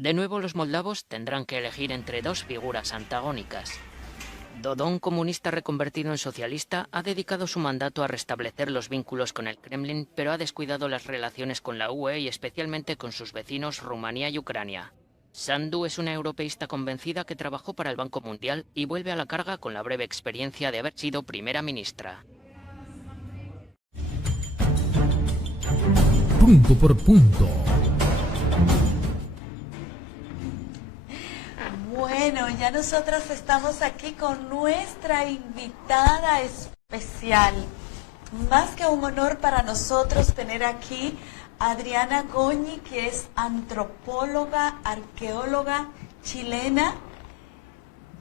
De nuevo los moldavos tendrán que elegir entre dos figuras antagónicas. Dodón, comunista reconvertido en socialista, ha dedicado su mandato a restablecer los vínculos con el Kremlin, pero ha descuidado las relaciones con la UE y especialmente con sus vecinos Rumanía y Ucrania. Sandu es una europeísta convencida que trabajó para el Banco Mundial y vuelve a la carga con la breve experiencia de haber sido primera ministra. Punto por punto. Bueno, ya nosotros estamos aquí con nuestra invitada especial. Más que un honor para nosotros tener aquí a Adriana Goñi, que es antropóloga, arqueóloga chilena.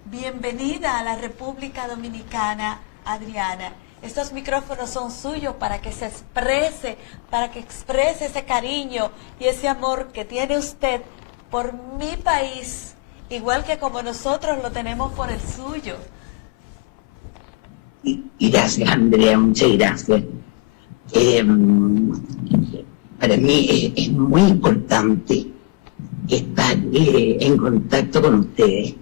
Bienvenida a la República Dominicana, Adriana. Estos micrófonos son suyos para que se exprese, para que exprese ese cariño y ese amor que tiene usted por mi país, igual que como nosotros lo tenemos por el suyo. Y gracias, Andrea, muchas gracias. Para mí es muy importante estar en contacto con ustedes,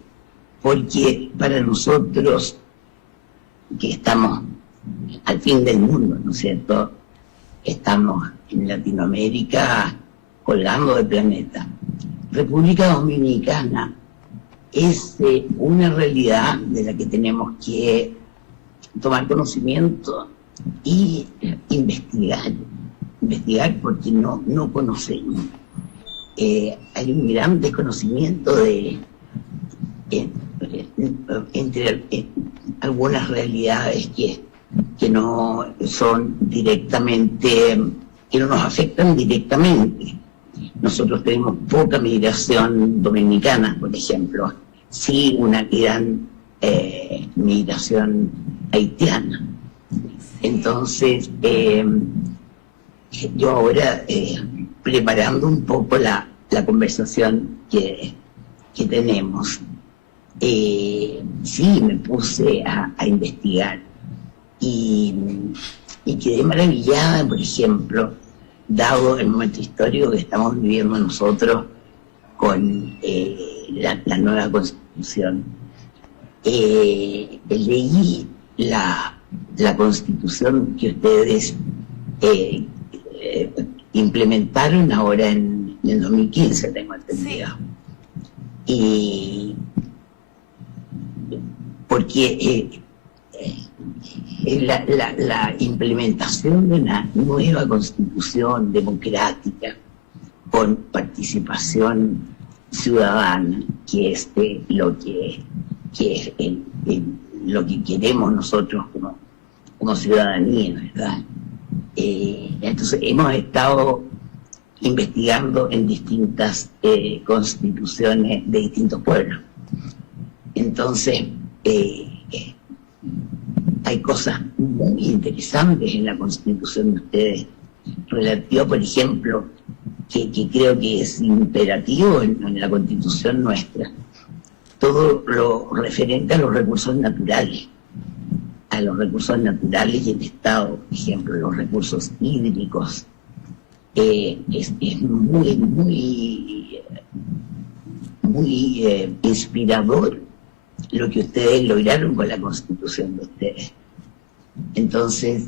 porque para nosotros, que estamos al fin del mundo, ¿no es cierto? Estamos en Latinoamérica colgando del planeta. República Dominicana es una realidad de la que tenemos que tomar conocimiento y investigar porque no conocemos. Hay un gran desconocimiento entre algunas realidades que no son directamente, que no nos afectan directamente. Nosotros tenemos poca migración dominicana, por ejemplo, sí una gran migración haitiana. Entonces, yo ahora, preparando un poco la conversación que tenemos, sí me puse a investigar y quedé maravillada, por ejemplo, dado el momento histórico que estamos viviendo nosotros con la nueva Constitución. Leí la Constitución que ustedes implementaron ahora en 2015, tengo entendido. Sí. Y porque la implementación de una nueva Constitución democrática con participación ciudadana, que es lo que es lo que queremos nosotros como ciudadanía, ¿verdad? Entonces hemos estado investigando en distintas constituciones de distintos pueblos. Entonces hay cosas muy interesantes en la constitución de ustedes, relativa, por ejemplo, que creo que es imperativo en la constitución nuestra, todo lo referente a los recursos naturales y el Estado, por ejemplo, los recursos hídricos. Es muy inspirador lo que ustedes lograron con la constitución de ustedes. Entonces,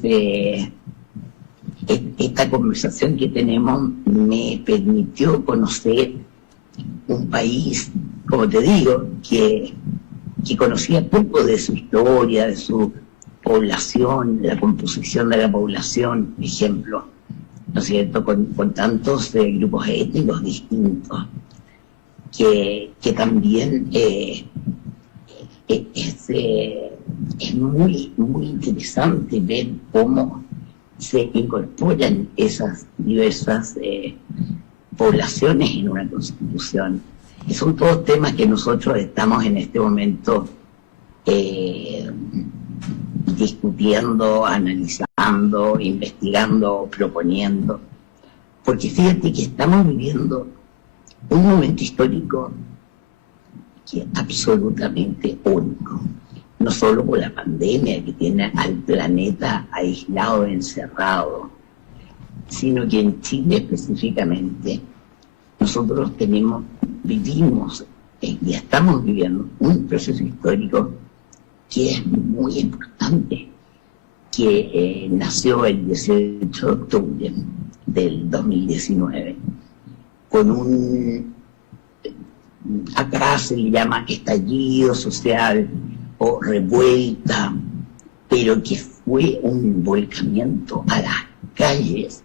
esta conversación que tenemos me permitió conocer un país, como te digo, que conocía poco de su historia, de su población, de la composición de la población, por ejemplo, ¿no es cierto?, con tantos grupos étnicos distintos, que también es muy interesante ver cómo se incorporan esas diversas poblaciones en una constitución. Y son todos temas que nosotros estamos en este momento discutiendo, analizando, investigando, proponiendo, porque fíjate que estamos viviendo un momento histórico que es absolutamente único, no solo por la pandemia que tiene al planeta aislado, encerrado, sino que en Chile específicamente nosotros vivimos y estamos viviendo un proceso histórico que es muy importante, que nació el 18 de octubre del 2019, con acá se le llama estallido social o revuelta, pero que fue un volcamiento a las calles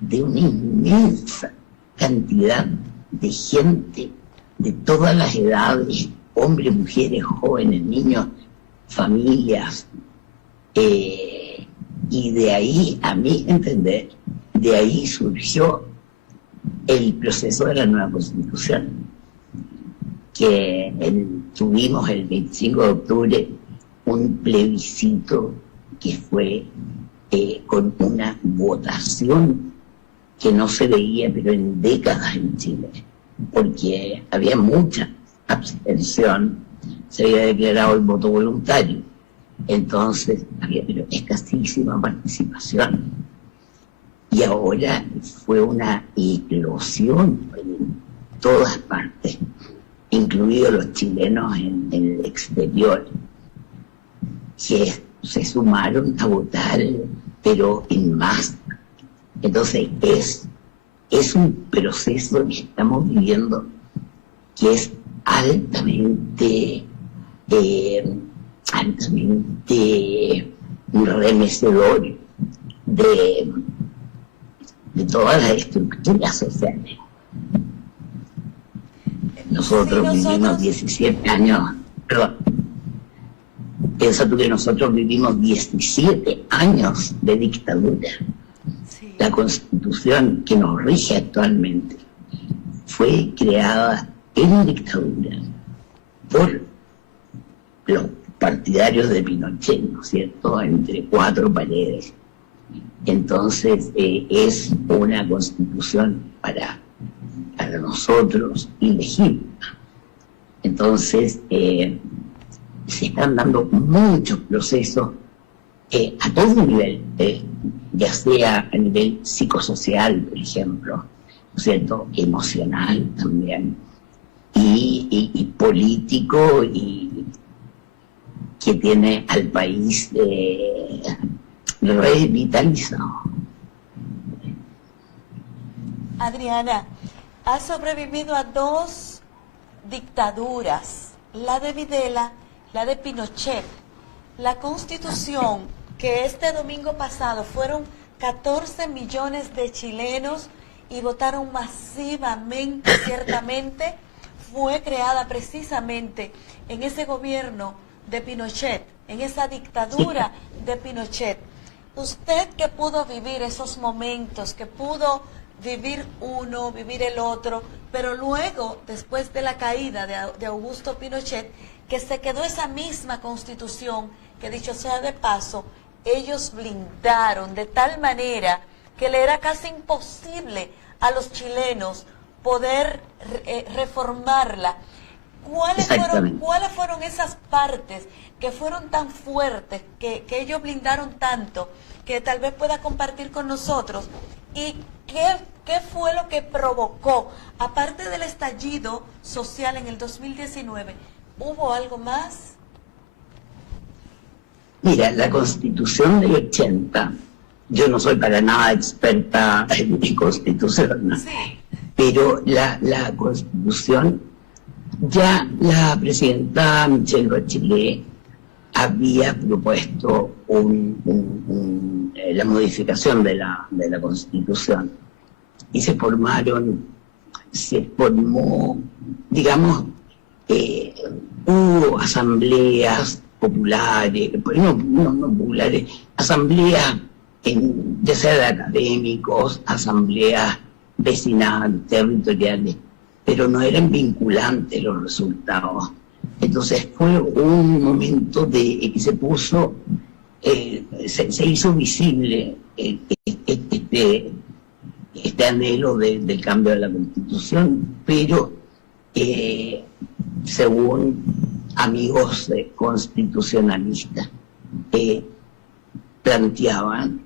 de una inmensa cantidad de gente de todas las edades, hombres, mujeres, jóvenes, niños, familias, y de ahí, a mi entender, de ahí surgió el proceso de la nueva Constitución, que tuvimos el 25 de octubre un plebiscito que fue con una votación que no se veía pero en décadas en Chile, porque había mucha abstención, se había declarado el voto voluntario, entonces había pero escasísima participación, y ahora fue una eclosión en todas partes, incluidos los chilenos en el exterior, que se sumaron a votar, pero en masa. Entonces es un proceso que estamos viviendo que es altamente remecedor de todas las estructuras sociales. Nosotros vivimos 17 años, perdón, piensa tú que nosotros vivimos 17 años de dictadura. Sí. La Constitución que nos rige actualmente fue creada en dictadura por los partidarios de Pinochet, ¿no es cierto?, entre cuatro paredes. Entonces es una Constitución para nosotros ilegítima. Entonces se están dando muchos procesos a todo nivel, ya sea a nivel psicosocial, por ejemplo, ¿no es cierto?, emocional también, y político, y que tiene al país revitalizado. Adriana, ha sobrevivido a dos dictaduras, la de Videla, la de Pinochet. La Constitución, que este domingo pasado fueron 14 millones de chilenos y votaron masivamente, ciertamente, fue creada precisamente en ese gobierno de Pinochet, en esa dictadura de Pinochet. Usted que pudo vivir esos momentos, que pudo vivir uno, vivir el otro, pero luego, después de la caída de Augusto Pinochet, que se quedó esa misma Constitución, que dicho sea de paso, ellos blindaron de tal manera que le era casi imposible a los chilenos poder reformarla. ¿Cuáles fueron esas partes que fueron tan fuertes, que ellos blindaron tanto, que tal vez pueda compartir con nosotros? ¿Y qué fue lo que provocó, aparte del estallido social en el 2019, hubo algo más? Mira, la Constitución del 80, yo no soy para nada experta en Constitución, sí, pero la Constitución, ya la presidenta Michelle Bachelet había propuesto la modificación de la Constitución, y se formó, digamos, hubo asambleas populares, no populares, asambleas ya sea de académicos, asambleas vecinales, territoriales, pero no eran vinculantes los resultados. Entonces fue un momento de que se puso, se hizo visible este anhelo del cambio de la Constitución, pero según amigos constitucionalistas, planteaban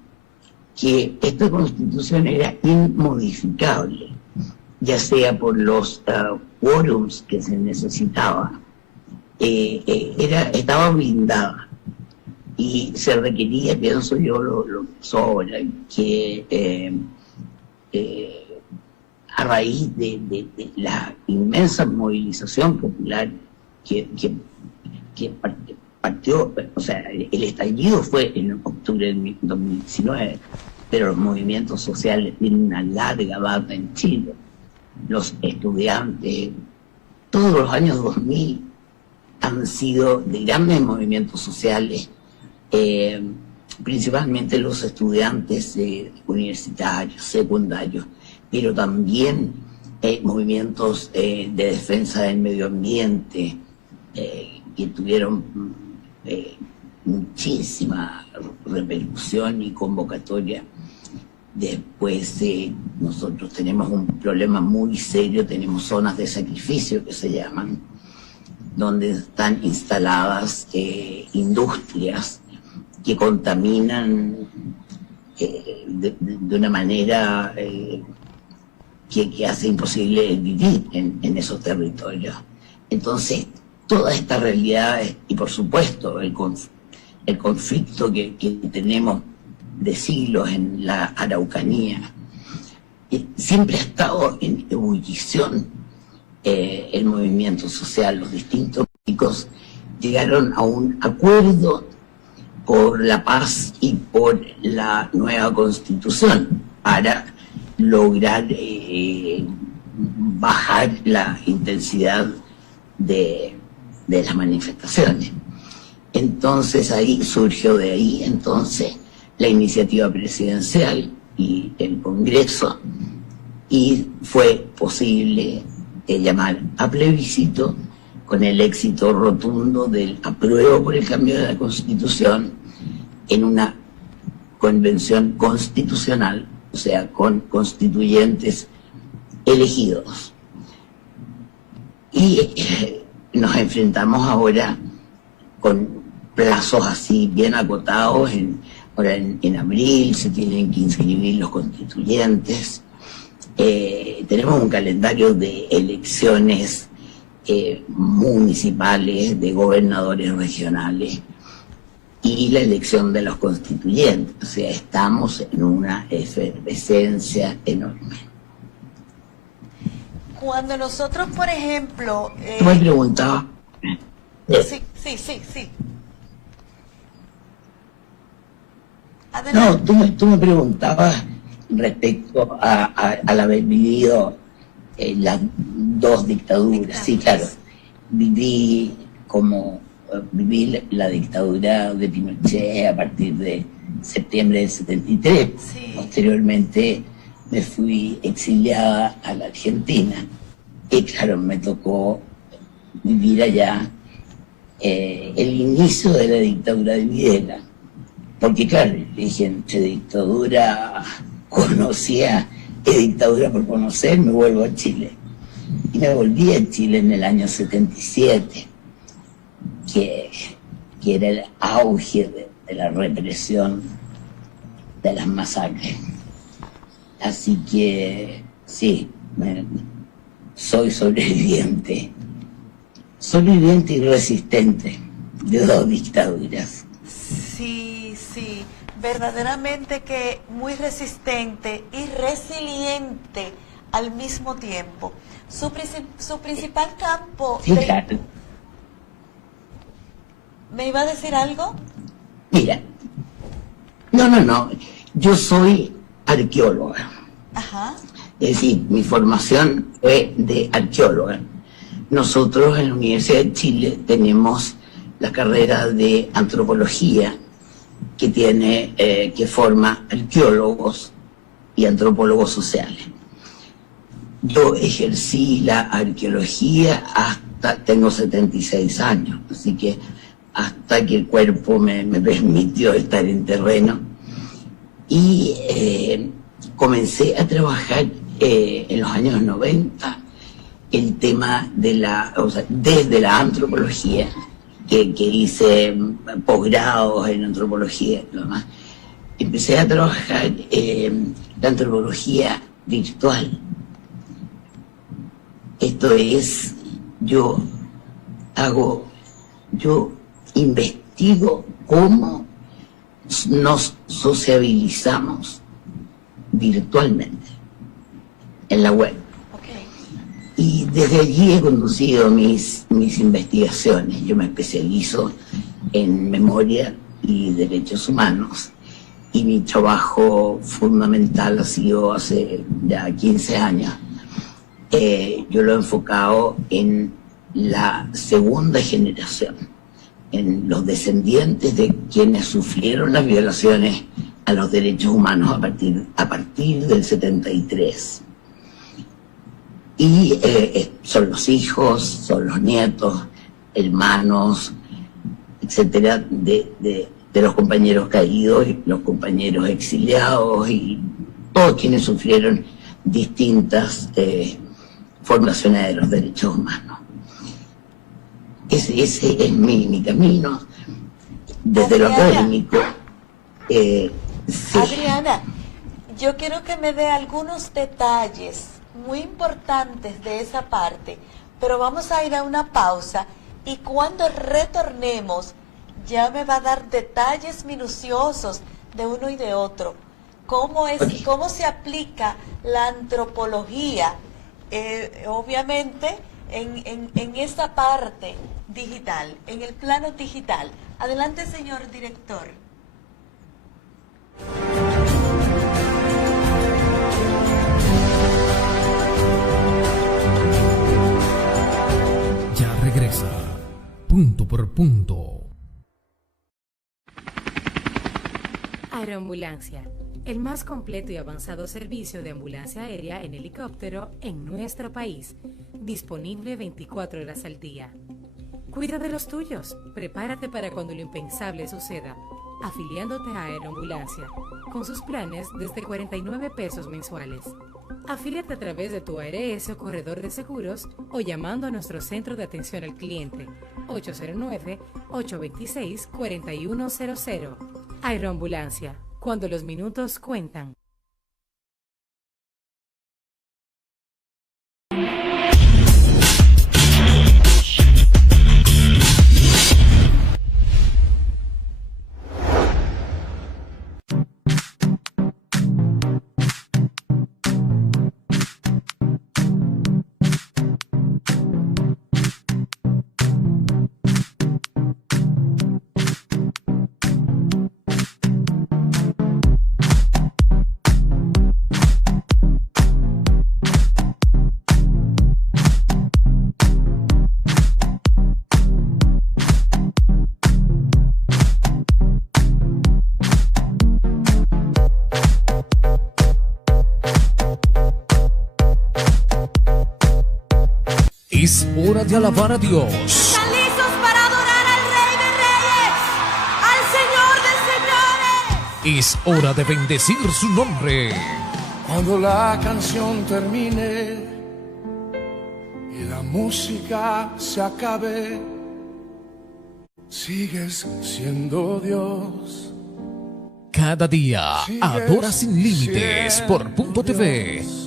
que esta Constitución era inmodificable, ya sea por los quórums que se necesitaba, estaba blindada y se requería, pienso yo, lo sobra, que a raíz de la inmensa movilización popular que partió, o sea, el estallido fue en octubre del 2019, pero los movimientos sociales tienen una larga data en Chile. Los estudiantes, todos los años 2000 han sido de grandes movimientos sociales, principalmente los estudiantes universitarios, secundarios, pero también movimientos de defensa del medio ambiente, que tuvieron muchísima repercusión y convocatoria. Después nosotros tenemos un problema muy serio, tenemos zonas de sacrificio que se llaman, donde están instaladas industrias que contaminan de una manera que hace imposible vivir en esos territorios. Entonces, todas estas realidades, y por supuesto el conflicto que tenemos de siglos en la Araucanía, siempre ha estado en ebullición. El movimiento social, los distintos políticos llegaron a un acuerdo por la paz y por la nueva constitución para lograr bajar la intensidad de las manifestaciones. Entonces surgió de ahí entonces la iniciativa presidencial y el Congreso, y fue posible llamar a plebiscito, con el éxito rotundo del apruebo por el cambio de la Constitución en una convención constitucional, o sea, con constituyentes elegidos. Y nos enfrentamos ahora con plazos así bien acotados. Ahora en abril se tienen que inscribir los constituyentes. Tenemos un calendario de elecciones municipales, de gobernadores regionales y la elección de los constituyentes. O sea, estamos en una efervescencia enorme. Cuando nosotros, por ejemplo... Tú me preguntabas... Sí. Adelante. No, tú me preguntabas respecto al haber vivido las dos dictaduras. Sí, claro. Viví la dictadura de Pinochet a partir de septiembre del 73. Sí. Posteriormente me fui exiliada a la Argentina. Y claro, me tocó vivir allá el inicio de la dictadura de Videla. Porque claro, dije, entre dictadura conocía, dictadura por conocer, me vuelvo a Chile. Y me volví a Chile en el año 77, que era el auge de la represión, de las masacres. Así que sí, soy sobreviviente y resistente de dos dictaduras. Sí, verdaderamente que muy resistente y resiliente al mismo tiempo. Su principal campo... Sí, claro. ¿Me iba a decir algo? Mira, no, yo soy arqueóloga. Ajá. Es decir, mi formación fue de arqueóloga. Nosotros en la Universidad de Chile tenemos la carrera de antropología, que forma arqueólogos y antropólogos sociales. Yo ejercí la arqueología tengo 76 años, así que hasta que el cuerpo me permitió estar en terreno. Y comencé a trabajar en los años 90 el tema desde la antropología, que hice posgrados en antropología y lo demás. Empecé a trabajar la antropología virtual, Esto es, yo investigo cómo nos sociabilizamos virtualmente en la web. Y desde allí he conducido mis investigaciones. Yo me especializo en memoria y derechos humanos, y mi trabajo fundamental ha sido hace ya 15 años. Yo lo he enfocado en la segunda generación, en los descendientes de quienes sufrieron las violaciones a los derechos humanos a partir del 73. Y son los hijos, son los nietos, hermanos, etcétera, de los compañeros caídos y los compañeros exiliados y todos quienes sufrieron distintas formaciones de los derechos humanos. Ese es mi camino. Desde lo académico. Sí. Adriana, yo quiero que me dé algunos detalles muy importantes de esa parte, pero vamos a ir a una pausa y cuando retornemos ya me va a dar detalles minuciosos de uno y de otro. ¿Cómo se aplica la antropología? Obviamente en esa parte digital, en el plano digital. Adelante, señor director. Ya regresa, punto por punto. Aeroambulancia, el más completo y avanzado servicio de ambulancia aérea en helicóptero en nuestro país, disponible 24 horas al día. Cuida de los tuyos, prepárate para cuando lo impensable suceda, afiliándote a Aeroambulancia, con sus planes desde 49 pesos mensuales. Afíliate a través de tu ARS o corredor de seguros o llamando a nuestro centro de atención al cliente, 809-826-4100. Aeroambulancia, cuando los minutos cuentan. Es hora de alabar a Dios. ¿Están listos para adorar al Rey de Reyes, al Señor de Señores? Es hora de bendecir su nombre. Cuando la canción termine y la música se acabe, sigues siendo Dios. Cada día, Sigues adora sin límites siendo por Punto TV. Dios.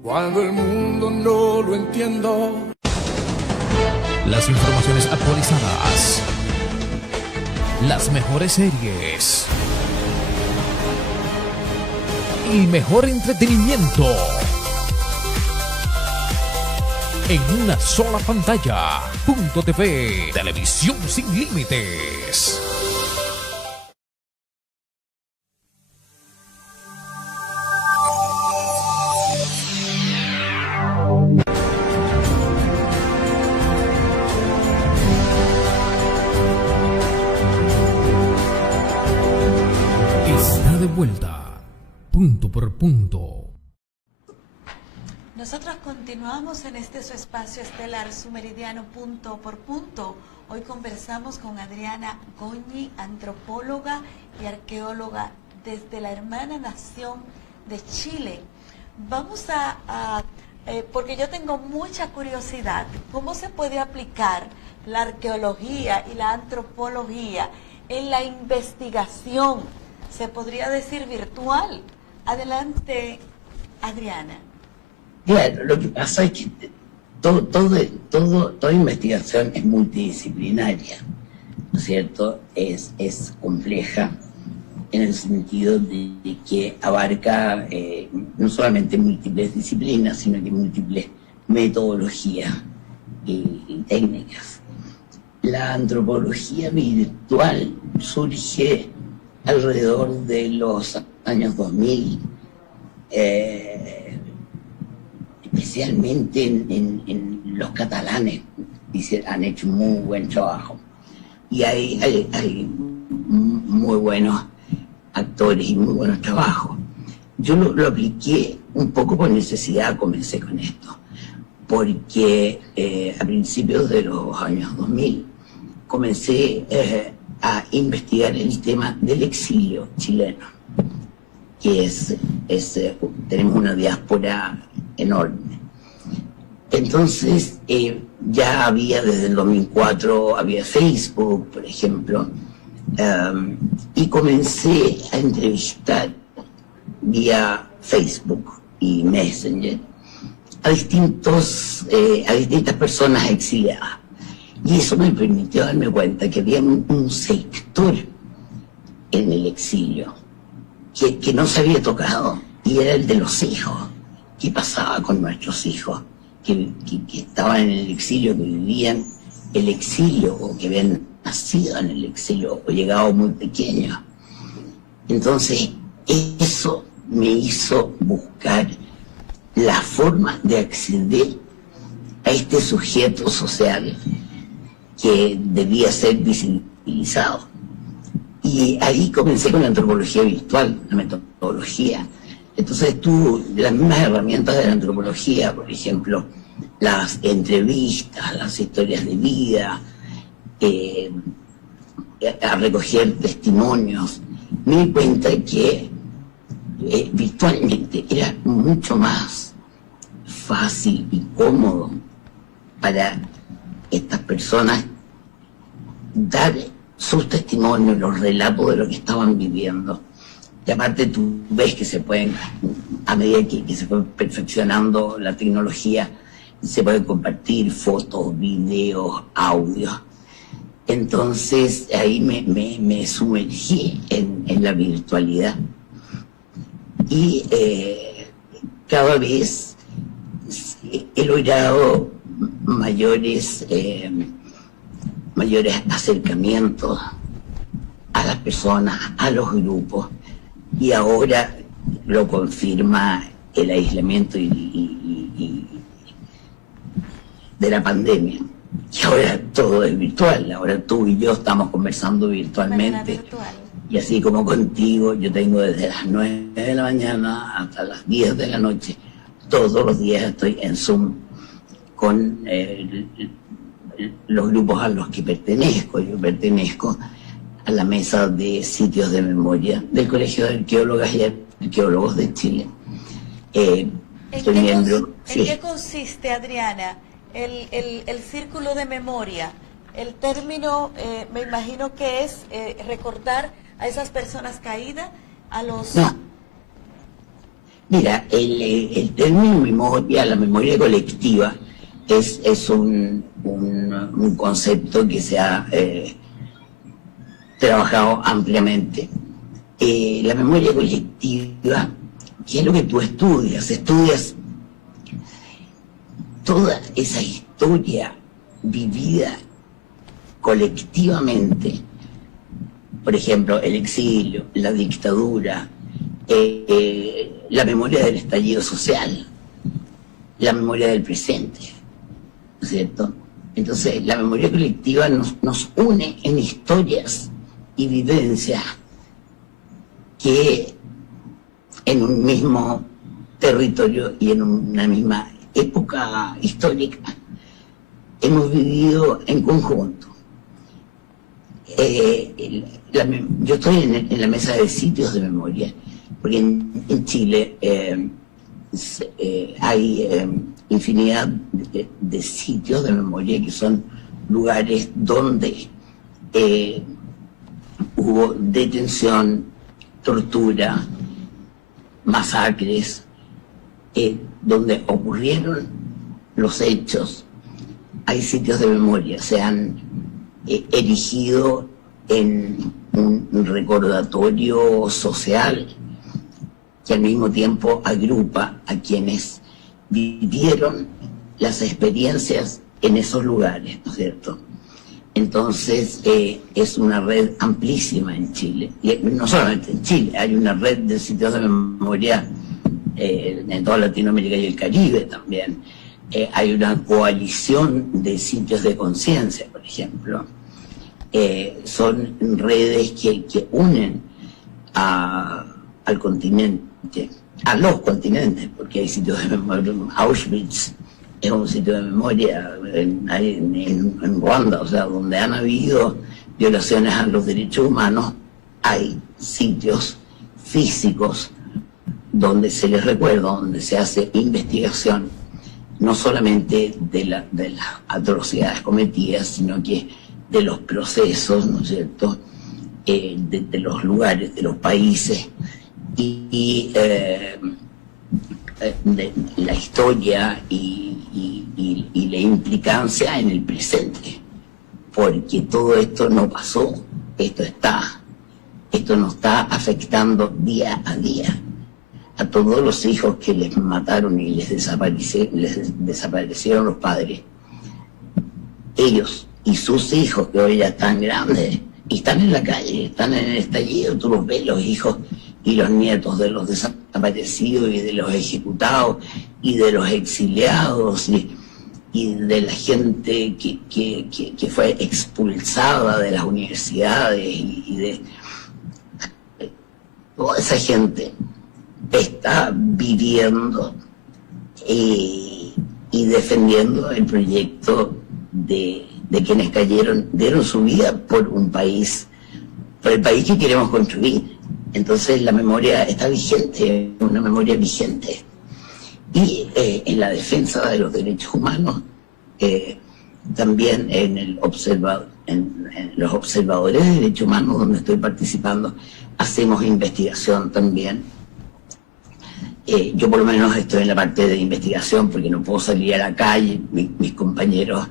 Cuando el mundo no lo entiendo, Las informaciones actualizadas, las mejores series, el mejor entretenimiento en una sola pantalla. Punto TV, televisión sin límites. Está de vuelta, punto por punto. Nosotros continuamos en este su espacio estelar, su meridiano punto por punto. Hoy conversamos con Adriana Goñi, antropóloga y arqueóloga desde la hermana nación de Chile. Vamos porque yo tengo mucha curiosidad, ¿cómo se puede aplicar la arqueología y la antropología en la investigación? Se podría decir virtual. Adelante, Adriana. Claro, lo que pasa es que toda investigación es multidisciplinaria, ¿no es cierto? Es compleja en el sentido de que abarca no solamente múltiples disciplinas, sino que múltiples metodologías y técnicas. La antropología virtual surge alrededor de los años 2000, especialmente en los catalanes han hecho muy buen trabajo. Y hay muy buenos actores y muy buenos trabajos. Yo lo apliqué un poco por necesidad, comencé con esto, porque a principios de los años 2000 comencé a investigar el tema del exilio chileno, que tenemos una diáspora enorme. Entonces, ya había desde el 2004, había Facebook, por ejemplo, y comencé a entrevistar vía Facebook y Messenger a distintas personas exiliadas. Y eso me permitió darme cuenta que había un sector en el exilio que no se había tocado, y era el de los hijos. ¿Qué pasaba con nuestros hijos que estaban en el exilio, que vivían el exilio, o que habían nacido en el exilio, o llegado muy pequeños? Entonces, eso me hizo buscar la forma de acceder a este sujeto social que debía ser visibilizado. Y ahí comencé con la antropología virtual, la metodología. Entonces las mismas herramientas de la antropología, por ejemplo, las entrevistas, las historias de vida, a recoger testimonios, me di cuenta que virtualmente era mucho más fácil y cómodo para estas personas dar sus testimonios, los relatos de lo que estaban viviendo. Y aparte tú ves que se pueden, a medida que se fue perfeccionando la tecnología, se pueden compartir fotos, videos, audios. Entonces ahí me sumergí en la virtualidad. Y cada vez he logrado mayores acercamientos a las personas, a los grupos, y ahora lo confirma el aislamiento de la pandemia. Y ahora todo es virtual, ahora tú y yo estamos conversando virtualmente. Y así como contigo, yo tengo desde las 9 de la mañana hasta las 10 de la noche, todos los días estoy en Zoom con los grupos a los que pertenezco. Yo pertenezco a la mesa de sitios de memoria del Colegio de Arqueólogas y Arqueólogos de Chile. ¿En qué consiste, Adriana, el círculo de memoria? El término, me imagino que es recordar a esas personas caídas, a los... No. Mira, el término memoria, la memoria colectiva, es un concepto que se ha trabajado ampliamente. La memoria colectiva, ¿qué es lo que tú estudias? Estudias toda esa historia vivida colectivamente. Por ejemplo, el exilio, la dictadura, la memoria del estallido social, la memoria del presente, ¿no es cierto? Entonces, la memoria colectiva nos une en historias y vivencias que en un mismo territorio y en una misma época histórica hemos vivido en conjunto. Yo estoy en la mesa de sitios de memoria, porque en Chile hay infinidad de sitios de memoria que son lugares donde hubo detención, tortura, masacres, donde ocurrieron los hechos, hay sitios de memoria, se han erigido en un recordatorio social que al mismo tiempo agrupa a quienes vivieron las experiencias en esos lugares, ¿no es cierto? Entonces es una red amplísima en Chile, y no solamente en Chile, hay una red de sitios de memoria en toda Latinoamérica y el Caribe también. Hay una coalición de sitios de conciencia, por ejemplo. Son redes que unen al continente, a los continentes, porque hay sitios de memoria. Auschwitz es un sitio de memoria en Ruanda, o sea, donde han habido violaciones a los derechos humanos, hay sitios físicos donde se les recuerda, donde se hace investigación, no solamente de las atrocidades cometidas, sino que de los procesos, ¿no es cierto?, de los lugares, de los países, y de la historia y la implicancia en el presente, porque todo esto no pasó, esto nos está afectando día a día. A todos los hijos que les mataron y les desaparecieron los padres, ellos y sus hijos, que hoy ya están grandes y están en la calle, están en el estallido, tú los ves, los hijos y los nietos de los desaparecidos y de los ejecutados y de los exiliados y de la gente que fue expulsada de las universidades y de toda esa gente está viviendo y defendiendo el proyecto de quienes dieron su vida por el país que queremos construir. Entonces la memoria está vigente, una memoria vigente. Y en la defensa de los derechos humanos, también en los observadores de derechos humanos, donde estoy participando, hacemos investigación también. Yo por lo menos estoy en la parte de investigación porque no puedo salir a la calle, mis compañeros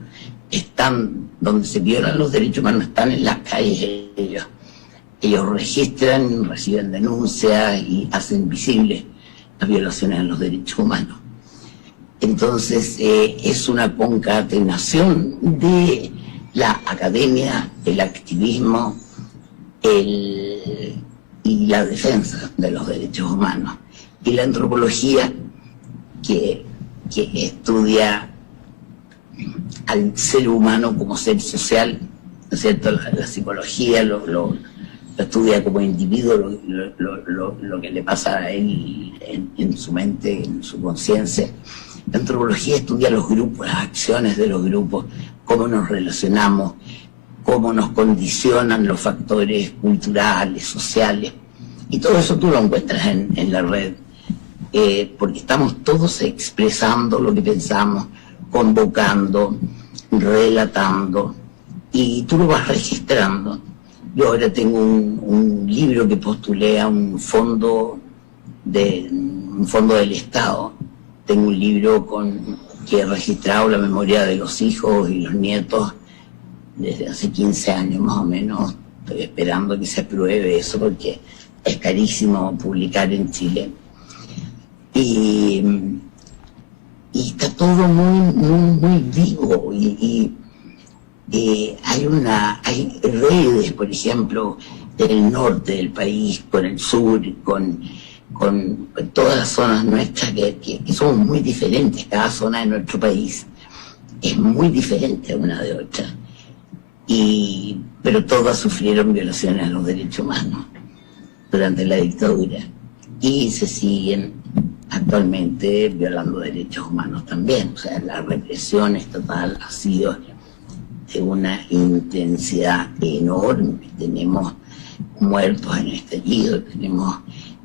están donde se violan los derechos humanos, están en las calles ellos registran, reciben denuncias y hacen visibles las violaciones a los derechos humanos. Entonces es una concatenación de la academia, el activismo y la defensa de los derechos humanos. Y la antropología que estudia al ser humano como ser social, ¿no es cierto? La psicología lo estudia como individuo, lo que le pasa a él en su mente, en su conciencia. La antropología estudia los grupos, las acciones de los grupos, cómo nos relacionamos, cómo nos condicionan los factores culturales, sociales. Y todo eso tú lo encuentras en la red, porque estamos todos expresando lo que pensamos, convocando, relatando, y tú lo vas registrando. Yo ahora tengo un libro que postulé a un fondo del Estado. Tengo un libro que he registrado la memoria de los hijos y los nietos desde hace 15 años más o menos. Estoy esperando que se apruebe eso porque es carísimo publicar en Chile. Y está todo muy vivo y hay redes, por ejemplo, del norte del país, con el sur, con todas las zonas nuestras que somos muy diferentes. Cada zona de nuestro país es muy diferente una de otra, pero todas sufrieron violaciones a los derechos humanos durante la dictadura y se siguen actualmente violando derechos humanos también. O sea, la represión estatal ha sido de una intensidad enorme. Tenemos muertos en el estallido, tenemos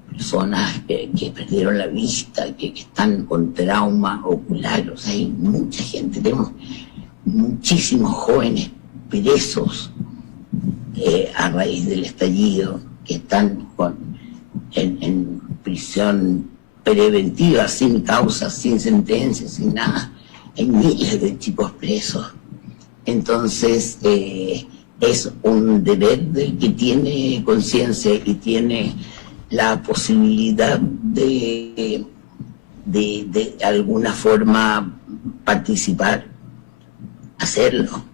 personas que perdieron la vista, que están con trauma ocular. O sea, hay mucha gente, tenemos muchísimos jóvenes presos a raíz del estallido, que están en prisión preventiva, sin causa, sin sentencia, sin nada. Hay miles de chicos presos. Entonces, es un deber del que tiene conciencia y tiene la posibilidad de alguna forma participar, hacerlo.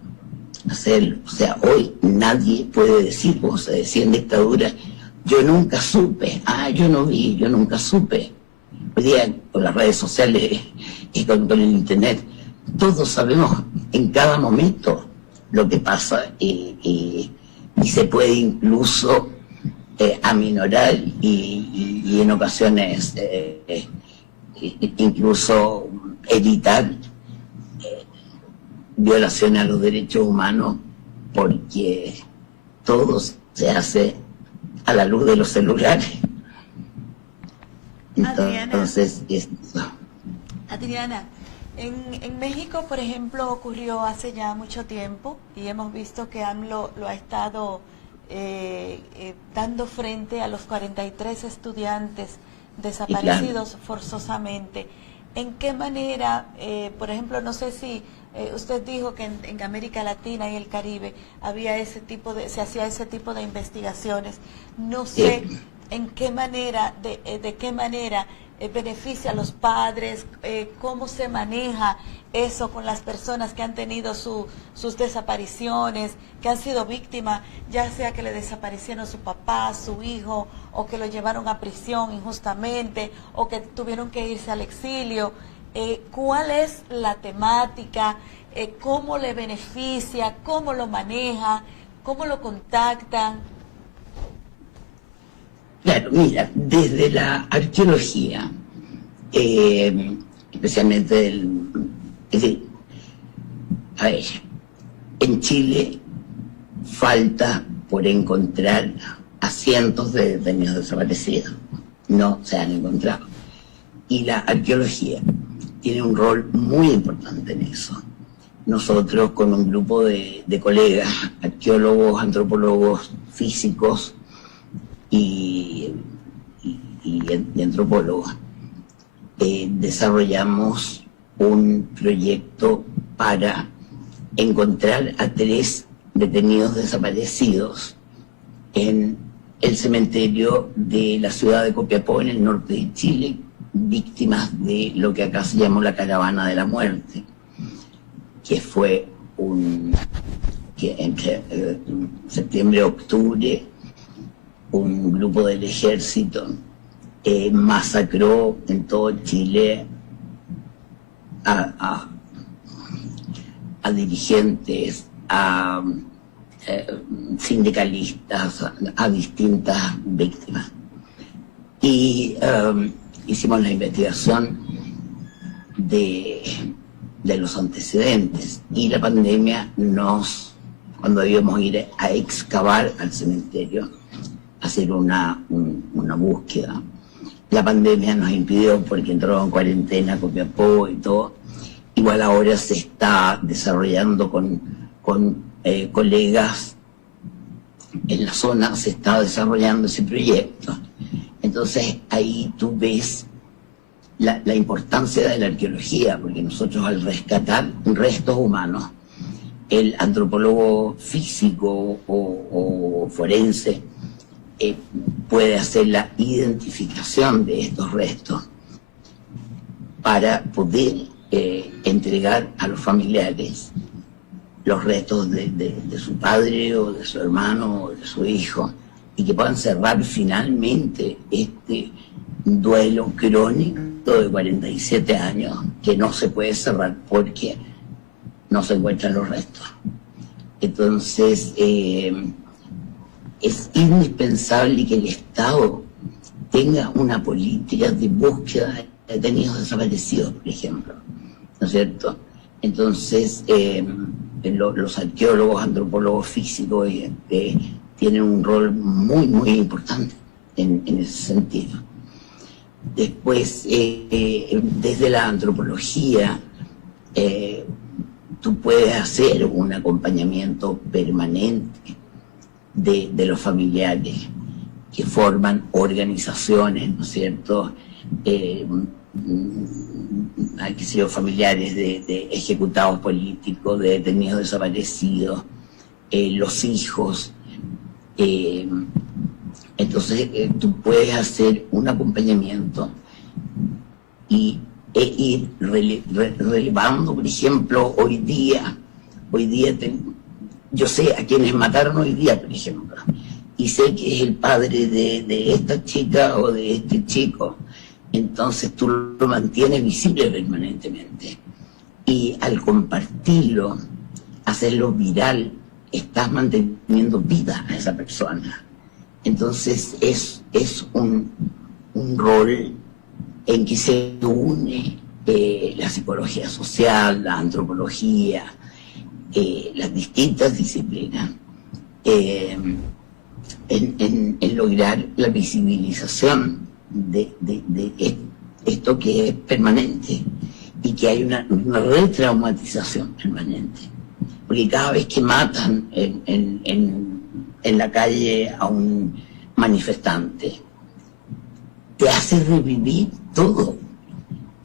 O sea, hoy nadie puede decir, como se decía en dictadura, yo nunca supe, yo no vi, yo nunca supe. Hoy día con las redes sociales y con el internet, todos sabemos en cada momento lo que pasa y se puede incluso aminorar y en ocasiones incluso evitar violaciones a los derechos humanos, porque todo se hace a la luz de los celulares. Entonces, Adriana, en México, por ejemplo, ocurrió hace ya mucho tiempo y hemos visto que AMLO lo ha estado dando frente a los 43 estudiantes desaparecidos forzosamente. ¿En qué manera, por ejemplo, no sé si usted dijo que en América Latina y el Caribe se hacía ese tipo de investigaciones? No sé en qué manera, de qué manera beneficia a los padres, cómo se maneja eso con las personas que han tenido sus desapariciones, que han sido víctimas, ya sea que le desaparecieron su papá, su hijo, o que lo llevaron a prisión injustamente, o que tuvieron que irse al exilio. ¿Cuál es la temática? ¿Cómo le beneficia? ¿Cómo lo maneja? ¿Cómo lo contactan? Claro, mira, desde la arqueología, especialmente es decir, a ver, en Chile falta por encontrar a cientos de detenidos desaparecidos. No se han encontrado. Y la arqueología tiene un rol muy importante en eso. Nosotros, con un grupo de colegas, arqueólogos, antropólogos, físicos y antropólogos, desarrollamos un proyecto para encontrar a 3 detenidos desaparecidos en el cementerio de la ciudad de Copiapó, en el norte de Chile, víctimas de lo que acá se llamó la caravana de la muerte, que fue que entre septiembre y octubre un grupo del ejército masacró en todo Chile a dirigentes, a sindicalistas, a distintas víctimas. Y hicimos la investigación de los antecedentes, y la pandemia cuando íbamos a ir a excavar al cementerio, hacer una búsqueda, la pandemia nos impidió porque entró en cuarentena Copiapó y todo. Igual ahora se está desarrollando con colegas en la zona, se está desarrollando ese proyecto. Entonces ahí tú ves la importancia de la arqueología, porque nosotros, al rescatar restos humanos, el antropólogo físico o forense puede hacer la identificación de estos restos para poder entregar a los familiares los restos de su padre o de su hermano o de su hijo, y que puedan cerrar finalmente este duelo crónico de 47 años que no se puede cerrar porque no se encuentran los restos. Entonces es indispensable que el Estado tenga una política de búsqueda de detenidos desaparecidos, por ejemplo, ¿no es cierto? Entonces los arqueólogos, antropólogos físicos tienen un rol muy, muy importante en ese sentido. Después, desde la antropología, tú puedes hacer un acompañamiento permanente de los familiares que forman organizaciones, ¿no es cierto?, qué sé yo, familiares de ejecutados políticos, de detenidos desaparecidos, los hijos. Entonces tú puedes hacer un acompañamiento y ir relevando, por ejemplo, hoy día yo sé a quienes mataron hoy día, por ejemplo, y sé que es el padre de esta chica o de este chico. Entonces tú lo mantienes visible permanentemente. Y al compartirlo, hacerlo viral, estás manteniendo vida a esa persona. Entonces es un rol en que se une la psicología social, la antropología, las distintas disciplinas, en lograr la visibilización de esto que es permanente y que hay una retraumatización permanente. Porque cada vez que matan en la calle a un manifestante, te hace revivir todo.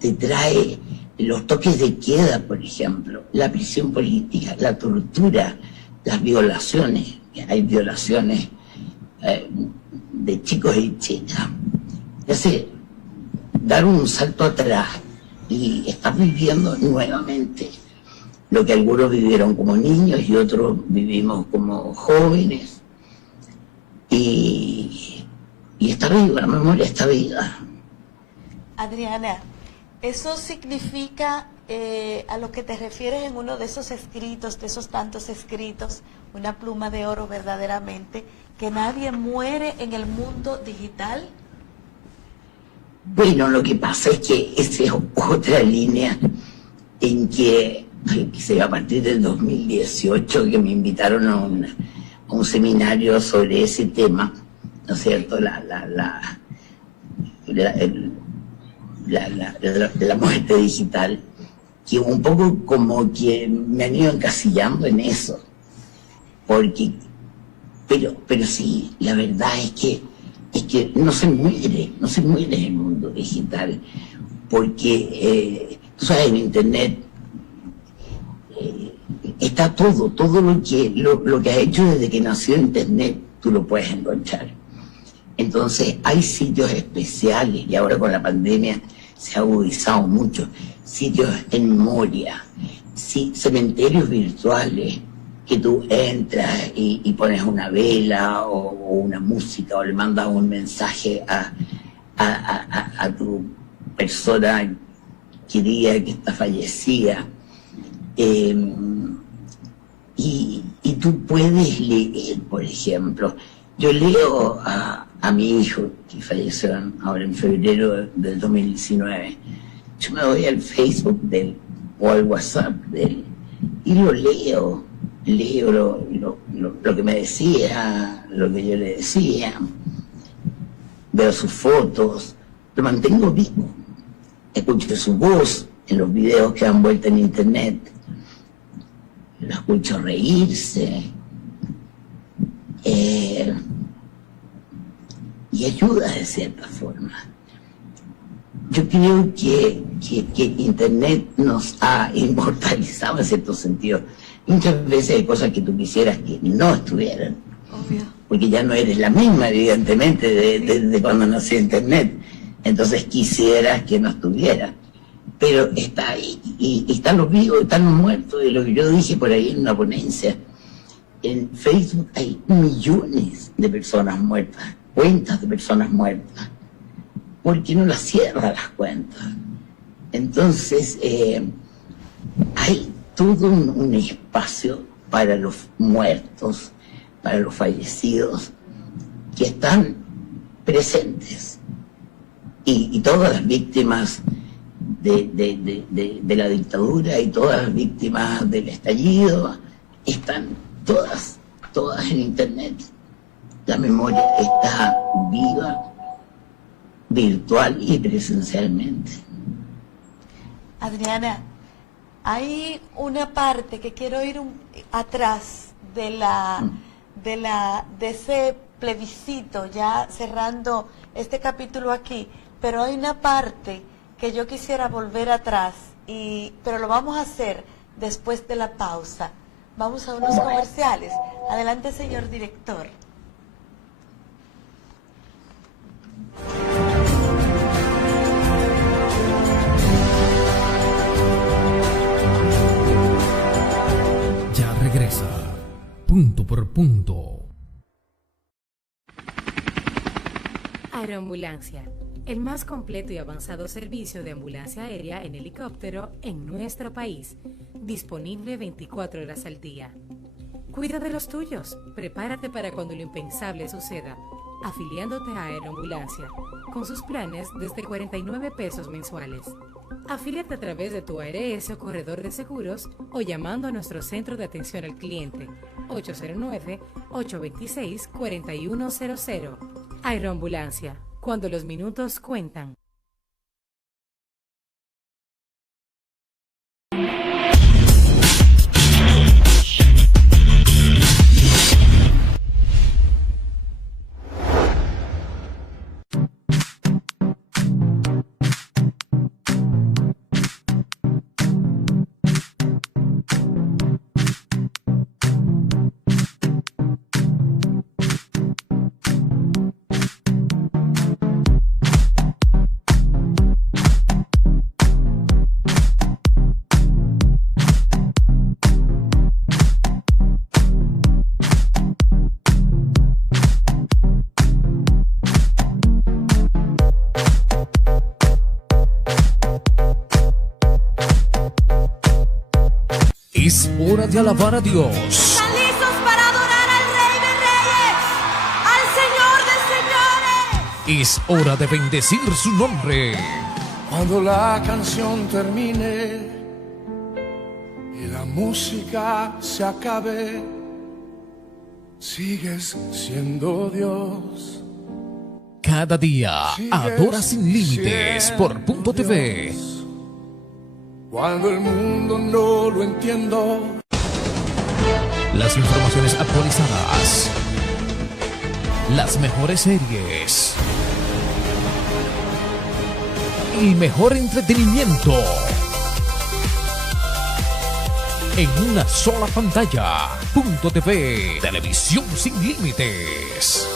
Te trae los toques de queda, por ejemplo, la prisión política, la tortura, las violaciones. Hay violaciones de chicos y chicas. Te hace dar un salto atrás y estás viviendo nuevamente lo que algunos vivieron como niños y otros vivimos como jóvenes. Y está viva, la memoria está viva. Adriana, ¿eso significa a lo que te refieres en uno de esos escritos, de esos tantos escritos, una pluma de oro verdaderamente, que nadie muere en el mundo digital? Bueno, lo que pasa es que esa es otra línea en que a partir del 2018 que me invitaron a un seminario sobre ese tema, ¿no es cierto? La muerte digital, que un poco como que me han ido encasillando en eso, pero sí, la verdad es que no se muere en el mundo digital, porque tú sabes, en internet está todo lo que ha hecho desde que nació internet, tú lo puedes encontrar. Entonces hay sitios especiales, y ahora con la pandemia se ha agudizado mucho, sitios en memoria, cementerios virtuales, que tú entras y pones una vela o una música o le mandas un mensaje a tu persona querida que está fallecida. Y tú puedes leer, por ejemplo. Yo leo a mi hijo, que falleció ahora en febrero del 2019. Yo me voy al Facebook de él o al WhatsApp de él y lo leo lo que me decía, lo que yo le decía, veo sus fotos, lo mantengo vivo, escucho su voz en los videos que dan vuelta en internet, lo escucho reírse, y ayuda de cierta forma. Yo creo que internet nos ha inmortalizado en cierto sentido. Muchas veces hay cosas que tú quisieras que no estuvieran. Obvio. Porque ya no eres la misma, evidentemente, de cuando nació internet. Entonces quisieras que no estuviera. Pero está ahí, y están los vivos, están los muertos, y lo que yo dije por ahí en una ponencia. En Facebook hay millones de personas muertas, cuentas de personas muertas. ¿Por qué no las cierra las cuentas? Entonces, hay todo un espacio para los muertos, para los fallecidos, que están presentes. Y todas las víctimas de la dictadura y todas las víctimas del estallido están todas en internet. La memoria está viva, virtual y presencialmente. Adriana, hay una parte que quiero ir atrás de ese plebiscito, ya cerrando este capítulo aquí, pero hay una parte que yo quisiera volver atrás, pero lo vamos a hacer después de la pausa. Vamos a unos comerciales. Adelante, señor director. Ya regresa, punto por punto. Aeroambulancia, el más completo y avanzado servicio de ambulancia aérea en helicóptero en nuestro país, disponible 24 horas al día. Cuida de los tuyos, prepárate para cuando lo impensable suceda, afiliándote a Aeroambulancia, con sus planes desde 49 pesos mensuales. Afíliate a través de tu ARS o corredor de seguros o llamando a nuestro centro de atención al cliente 809-826-4100. Aeroambulancia, cuando los minutos cuentan. Es hora de alabar a Dios. ¿Están listos para adorar al Rey de Reyes, al Señor de Señores? Es hora de bendecir su nombre. Cuando la canción termine y la música se acabe, sigues siendo Dios. Cada día, Sigues adora sin límites siendo por Punto TV. Dios. Cuando el mundo no lo entiendo. Las informaciones actualizadas. Las mejores series. El mejor entretenimiento. En una sola pantalla. Punto TV. Televisión sin límites.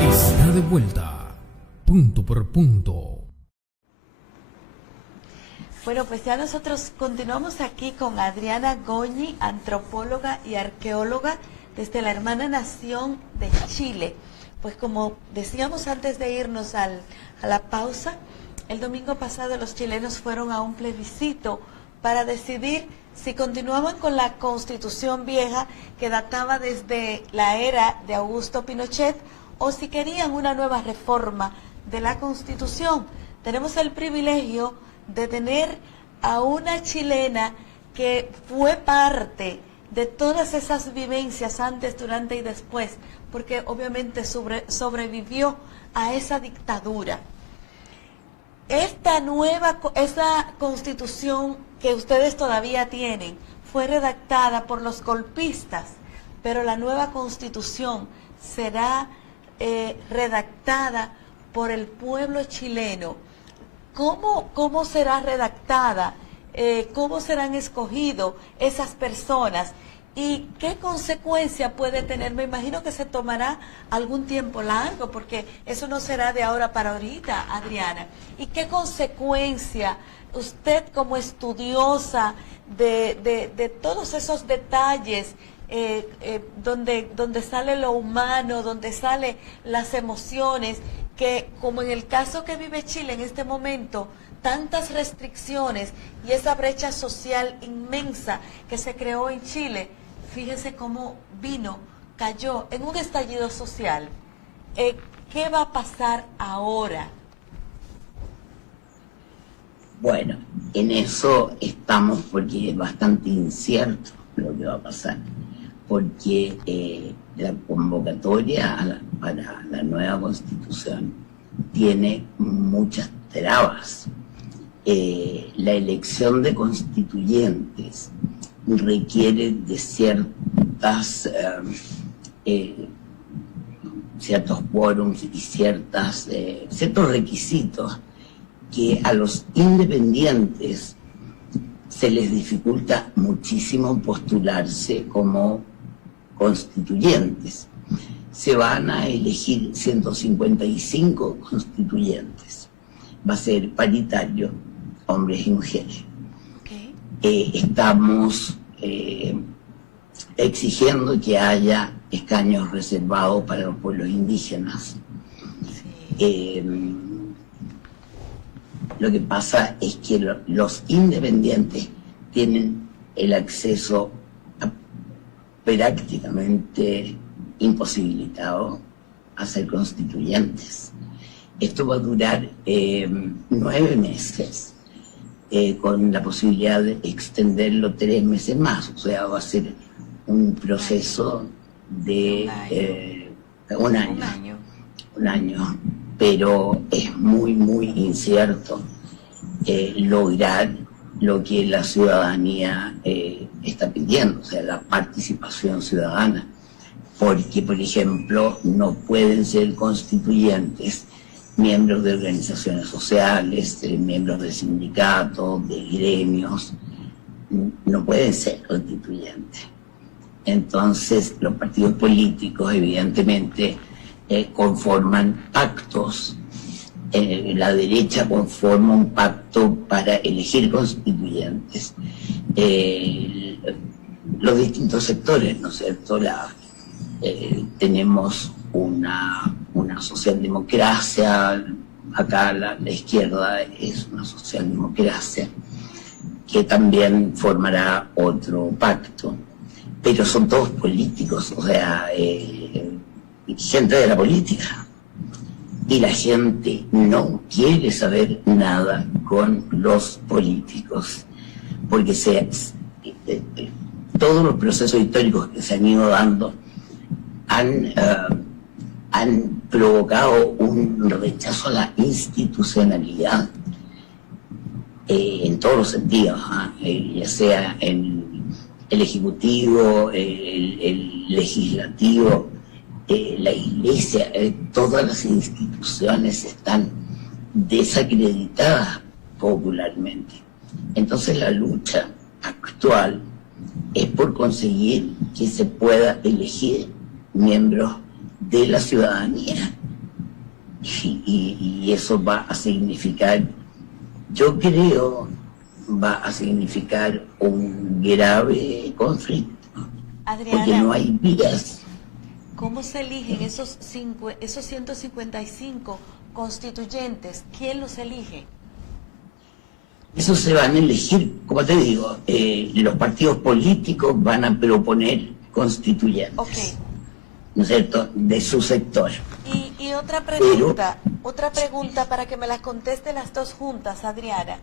Está de vuelta. Punto por punto. Bueno, pues ya nosotros continuamos aquí con Adriana Goñi, antropóloga y arqueóloga desde la hermana nación de Chile. Pues como decíamos antes de irnos a la pausa, el domingo pasado los chilenos fueron a un plebiscito para decidir si continuaban con la Constitución vieja que databa desde la era de Augusto Pinochet o si querían una nueva reforma de la Constitución. Tenemos el privilegio de tener a una chilena que fue parte de todas esas vivencias antes, durante y después, porque obviamente sobrevivió a esa dictadura. Esta constitución que ustedes todavía tienen fue redactada por los golpistas, pero la nueva constitución será redactada por el pueblo chileno. ¿Cómo será redactada? ¿Cómo serán escogidos esas personas? ¿Y qué consecuencia puede tener? Me imagino que se tomará algún tiempo largo, porque eso no será de ahora para ahorita, Adriana. ¿Y qué consecuencia usted como estudiosa de todos esos detalles, donde sale lo humano, donde salen las emociones, que como en el caso que vive Chile en este momento, tantas restricciones y esa brecha social inmensa que se creó en Chile, fíjese cómo cayó en un estallido social. ¿Qué va a pasar ahora? Bueno, en eso estamos porque es bastante incierto lo que va a pasar, porque la convocatoria para la nueva Constitución tiene muchas trabas. La elección de constituyentes requiere de ciertos quórums y ciertos requisitos que a los independientes se les dificulta muchísimo postularse como constituyentes. Se van a elegir 155 constituyentes. Va a ser paritario, hombres y mujeres. Okay. Estamos exigiendo que haya escaños reservados para los pueblos indígenas. Sí. Lo que pasa es que los independientes tienen el acceso prácticamente imposibilitado a ser constituyentes. Esto va a durar 9 meses, con la posibilidad de extenderlo 3 meses más. O sea, va a ser un proceso de un año. Pero es muy, muy incierto lograr lo que la ciudadanía está pidiendo, o sea, la participación ciudadana. Porque, por ejemplo, no pueden ser constituyentes miembros de organizaciones sociales, miembros de sindicatos, de gremios, no pueden ser constituyentes. Entonces, los partidos políticos, evidentemente, conforman pactos. La derecha conforma un pacto para elegir constituyentes. Los distintos sectores, ¿no es cierto? Tenemos una socialdemocracia, acá la izquierda es una socialdemocracia, que también formará otro pacto, pero son todos políticos, o sea, gente de la política, y la gente no quiere saber nada con los políticos, porque todos los procesos históricos que se han ido dando han provocado un rechazo a la institucionalidad en todos los sentidos, ya sea en el ejecutivo, el legislativo, la iglesia, todas las instituciones están desacreditadas popularmente. Entonces la lucha actual es por conseguir que se pueda elegir miembros de la ciudadanía, y eso va a significar, yo creo, va a significar un grave conflicto. Adriana, porque no hay vías. ¿Cómo se eligen esos 155 constituyentes? ¿Quién los elige? Eso se van a elegir, como te digo, los partidos políticos van a proponer constituyentes. Okay. ¿No es cierto?, de su sector. Y otra pregunta, para que me las conteste las dos juntas, Adriana.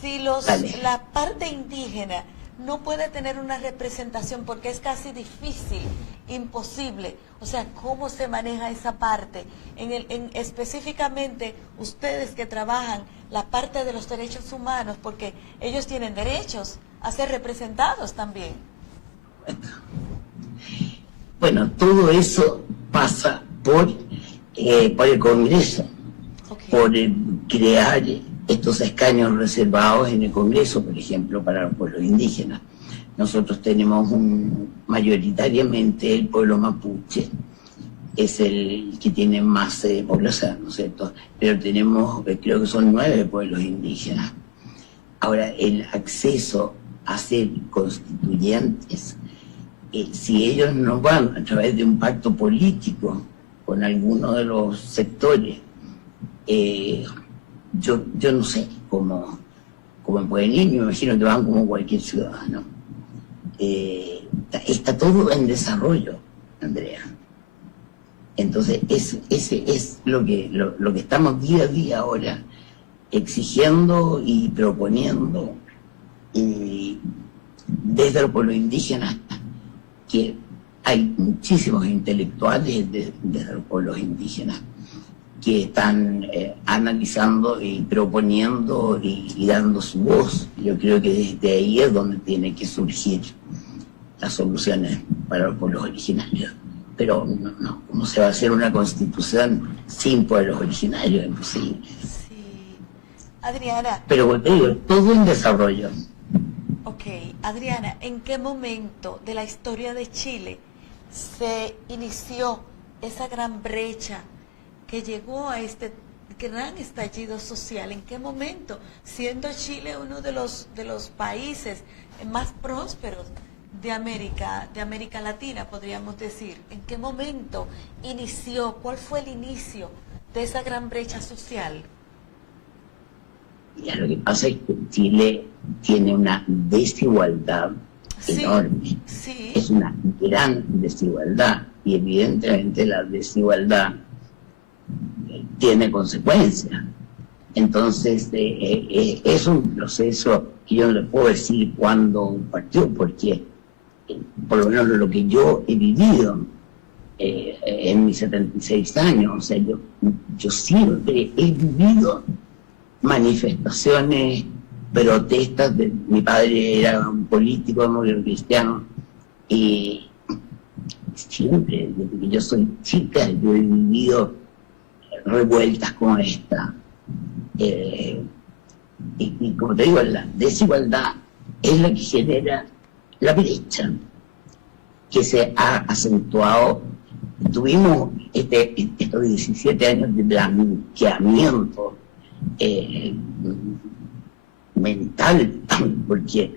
Si la parte indígena no puede tener una representación porque es casi difícil, imposible, o sea, ¿cómo se maneja esa parte? Específicamente ustedes que trabajan la parte de los derechos humanos, porque ellos tienen derechos a ser representados también. Bueno, todo eso pasa por el Congreso, okay, por crear estos escaños reservados en el Congreso, por ejemplo, para los pueblos indígenas. Nosotros tenemos mayoritariamente el pueblo mapuche, es el que tiene más población, ¿no es cierto? Pero tenemos, creo que son 9 pueblos indígenas. Ahora, el acceso a ser constituyentes, si ellos no van a través de un pacto político con alguno de los sectores, yo no sé cómo pueden ir, me imagino que van como cualquier ciudadano. Está todo en desarrollo, Andrea. Entonces, ese es lo que estamos día a día ahora exigiendo y proponiendo desde los pueblos indígenas, que hay muchísimos intelectuales de los pueblos indígenas que están analizando y proponiendo y dando su voz. Yo creo que desde ahí es donde tiene que surgir las soluciones para los pueblos originarios. Pero no, ¿cómo se va a hacer una constitución sin pueblos originarios? Es imposible. Sí. Adriana. Pero como te digo, todo en desarrollo. Ok, Adriana, ¿en qué momento de la historia de Chile se inició esa gran brecha que llegó a este gran estallido social? ¿En qué momento? Siendo Chile uno de los países más prósperos de América Latina, podríamos decir. ¿En qué momento inició? ¿Cuál fue el inicio de esa gran brecha social? Ya, lo que pasa es que Chile tiene una desigualdad enorme. Sí. Es una gran desigualdad y evidentemente la desigualdad tiene consecuencias. Entonces es un proceso que yo no le puedo decir cuándo partió, porque por lo menos lo que yo he vivido en mis 76 años, o sea, yo siempre he vivido manifestaciones, protestas. Mi padre era un político muy cristiano y siempre, desde que yo soy chica, yo he vivido revueltas como esta. Y como te digo, la desigualdad es la que genera la brecha, que se ha acentuado. Tuvimos estos 17 años de blanqueamiento mental, porque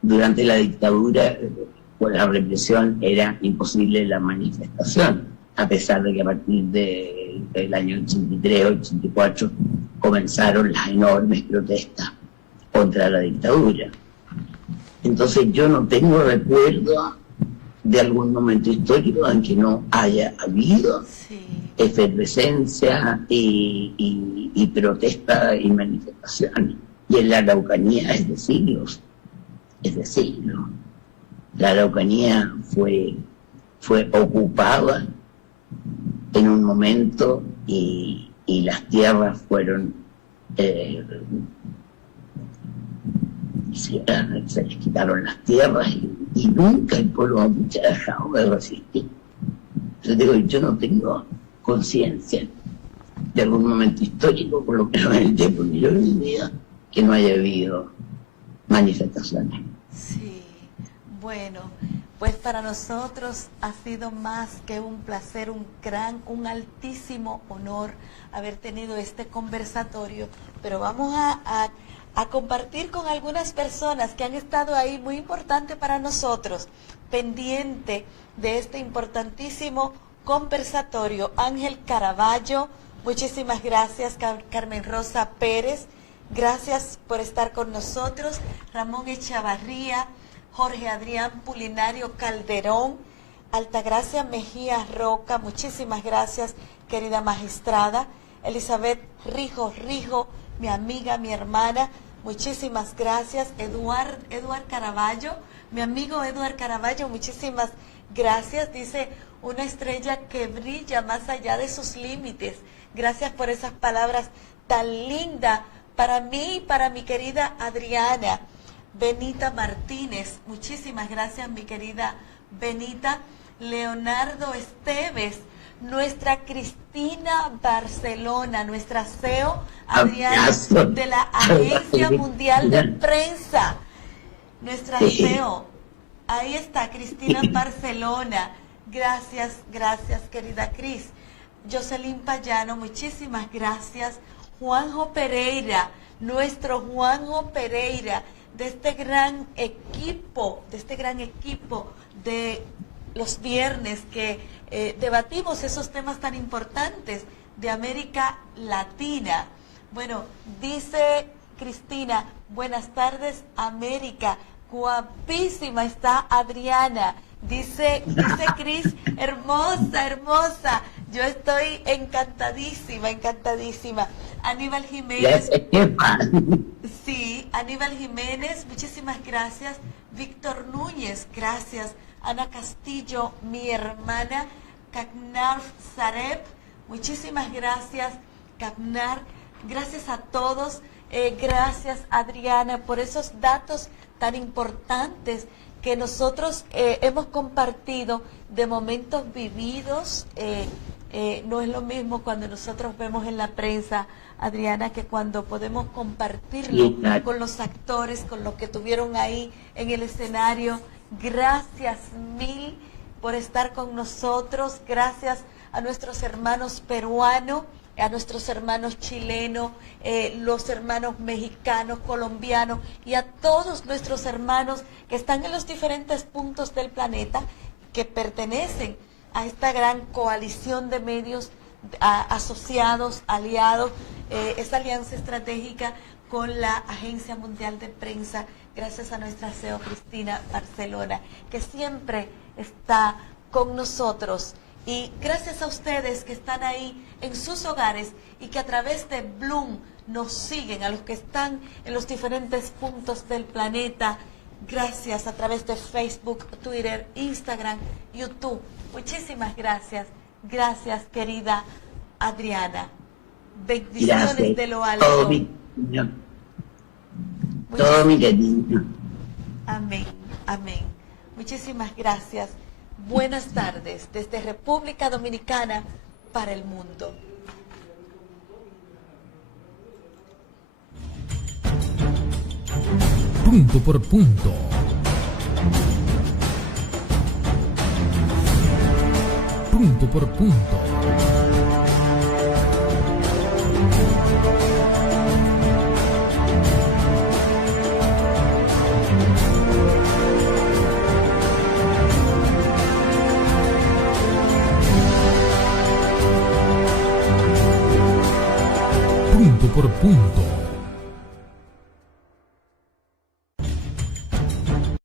durante la dictadura, por la represión, era imposible la manifestación, a pesar de que a partir del año 83, 84 comenzaron las enormes protestas contra la dictadura. Entonces yo no tengo recuerdo de algún momento histórico en que no haya habido efervescencia y protesta y manifestaciones. Y en la Araucanía es de siglos, La Araucanía fue ocupada en un momento y las tierras fueron se les quitaron las tierras y nunca el pueblo mapuche ha dejado de resistir. Entonces digo, yo no tengo conciencia de algún momento histórico, por lo menos en el tiempo que yo he vivido, que no haya habido manifestaciones. Sí, bueno, pues para nosotros ha sido más que un placer, un altísimo honor haber tenido este conversatorio, pero vamos a compartir con algunas personas que han estado ahí, muy importante para nosotros, pendiente de este importantísimo conversatorio. Ángel Caraballo, muchísimas gracias. Carmen Rosa Pérez, gracias por estar con nosotros. Ramón Echavarría, Jorge Adrián Pulinario Calderón, Altagracia Mejía Roca, muchísimas gracias, querida magistrada. Elizabeth Rijo, mi amiga, mi hermana, muchísimas gracias. Eduard Caraballo, mi amigo Eduard Caraballo, muchísimas gracias. Dice, una estrella que brilla más allá de sus límites. Gracias por esas palabras tan lindas para mí y para mi querida Adriana. Benita Martínez, muchísimas gracias, mi querida Benita. Leonardo Esteves, nuestra Cristina Barcelona, nuestra CEO Adriana de la Agencia Mundial de Prensa, nuestra CEO, ahí está Cristina Barcelona. Gracias, querida Cris. Jocelyn Payano, muchísimas gracias. Juanjo Pereira, nuestro Juanjo Pereira, de este gran equipo de los viernes que debatimos esos temas tan importantes de América Latina. Bueno, dice Cristina, buenas tardes América, guapísima está Adriana. Dice Cris, hermosa, yo estoy encantadísima. Aníbal Jiménez. Sí, Aníbal Jiménez, muchísimas gracias. Víctor Núñez, gracias. Ana Castillo, mi hermana, Cagnar Zareb, muchísimas gracias, Cagnar, gracias a todos, gracias Adriana por esos datos tan importantes que nosotros hemos compartido de momentos vividos. No es lo mismo cuando nosotros vemos en la prensa, Adriana, que cuando podemos compartirlo con los actores, con los que tuvieron ahí en el escenario. Gracias mil por estar con nosotros, gracias a nuestros hermanos peruanos, a nuestros hermanos chilenos, los hermanos mexicanos, colombianos y a todos nuestros hermanos que están en los diferentes puntos del planeta, que pertenecen a esta gran coalición de medios asociados, aliados, esta alianza estratégica con la Agencia Mundial de Prensa, gracias a nuestra CEO Cristina Barcelona, que siempre está con nosotros. Y gracias a ustedes que están ahí en sus hogares y que a través de Bloom nos siguen, a los que están en los diferentes puntos del planeta. Gracias a través de Facebook, Twitter, Instagram, YouTube. Muchísimas gracias. Gracias, querida Adriana. Bendiciones Gracias. de lo alto. Todo mi cariño. Amén, amén. Muchísimas gracias. Buenas tardes desde República Dominicana para el mundo. Punto por punto. Punto por punto. Punto por punto.